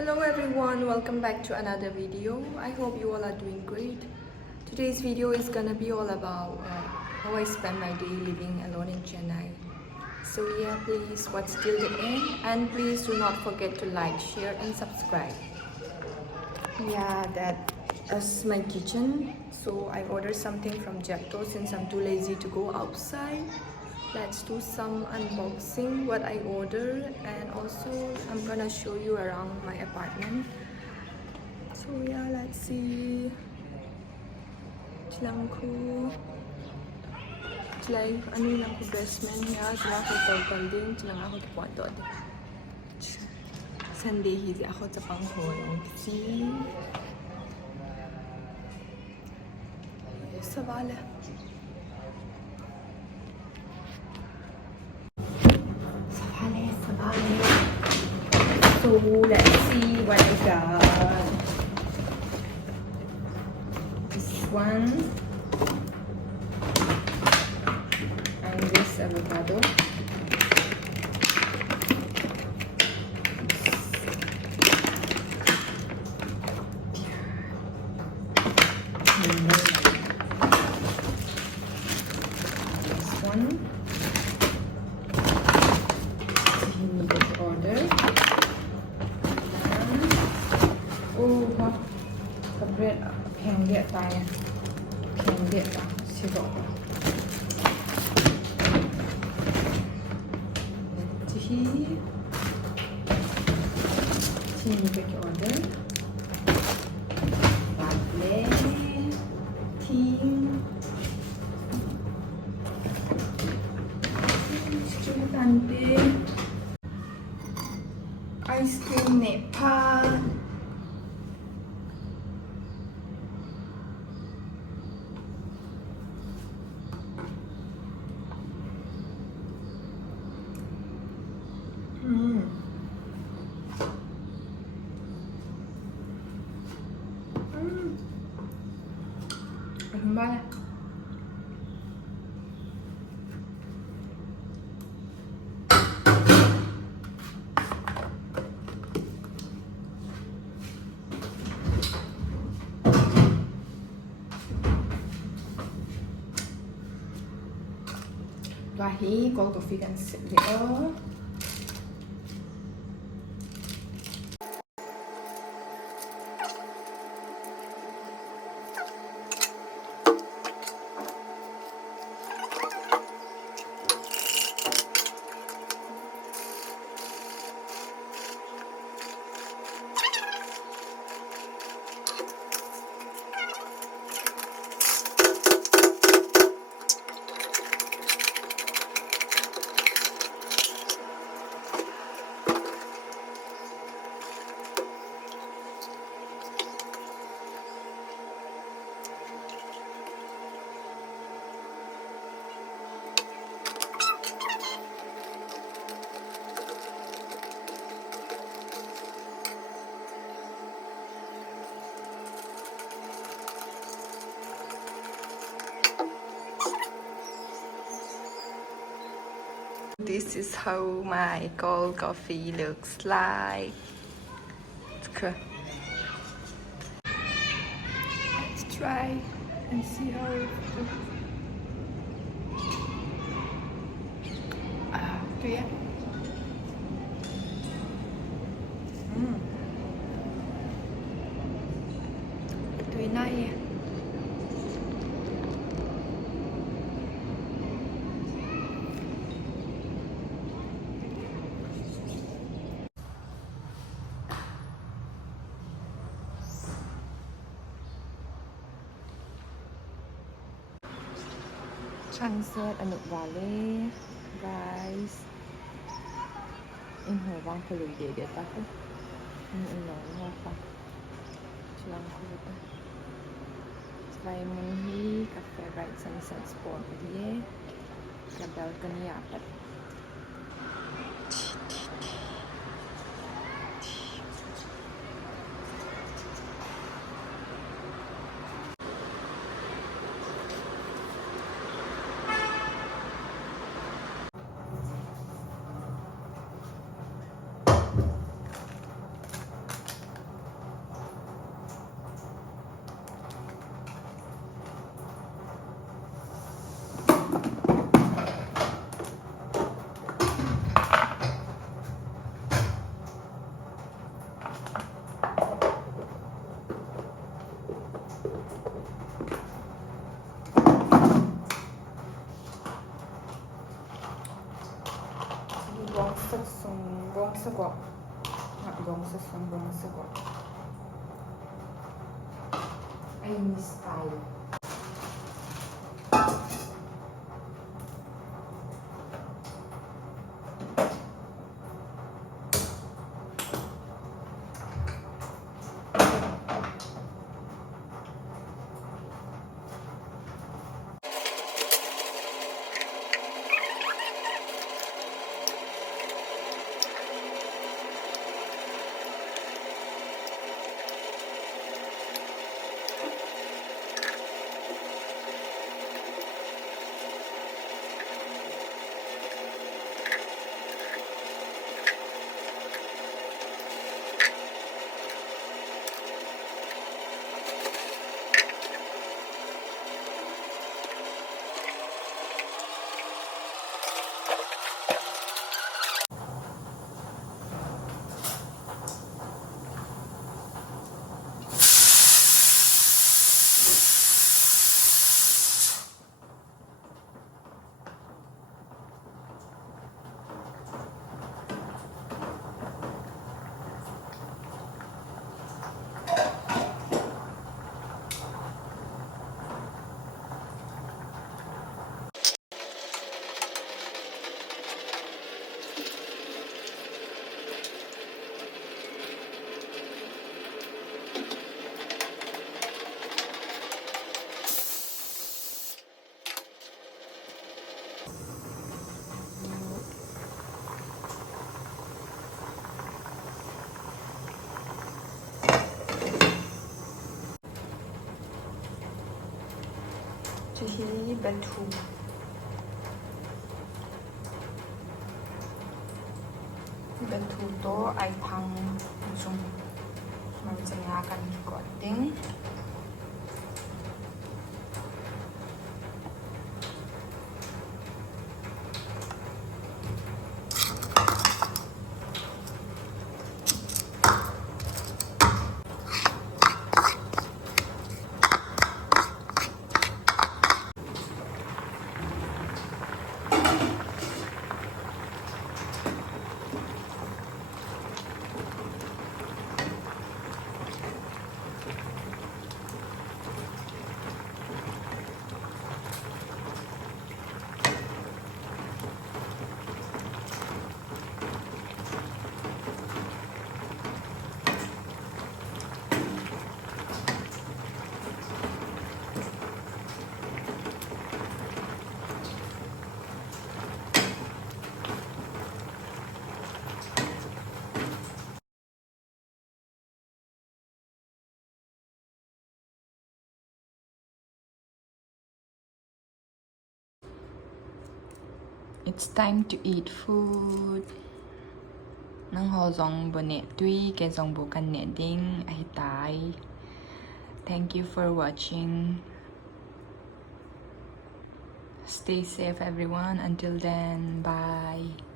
Hello everyone, welcome back to another video. I hope you all are doing great. Today's video is gonna be all about how I spend my day living alone in Chennai. So yeah, please watch till the end and please do not forget to like, share and subscribe. Yeah, that is my kitchen. So I ordered something from Jepto since I'm too lazy to go outside. Let's do some unboxing what I ordered, and also I'm gonna show you around my apartment. So yeah, let's see. Chilangku Chilai anu lang ko basement ya, chila ko total din, chilang ako kipuanto din. Sunday hizi ako sa pangholong. See? Sabala. So let's see what I got. This one and this avocado. This one. Order. Oh, wow. The bread can get by sugar. Tea. Big order. Tea. Ice cream Nepal. Ba nè. Wahi cold coffee kan sedia. This is how my cold coffee looks like. It's good. Let's try and see how it looks. Do you? Tùy này. Sunset Anuk Valley, guys. In Hawang Palui dia tak? Ini nong apa? Silang kuda. Selain menuhi cafe right sunset spot dia, kabel keniapat. sagwa. Nga dong sa sambong sagwa. Ay, miss tayo. Jadi batu. Batu to ay pang sum mencengakan coating. It's time to eat food. Nang ho zong bonet tui ke zong bu kan ne ding ai tai. Thank you for watching. Stay safe everyone. Until then, bye.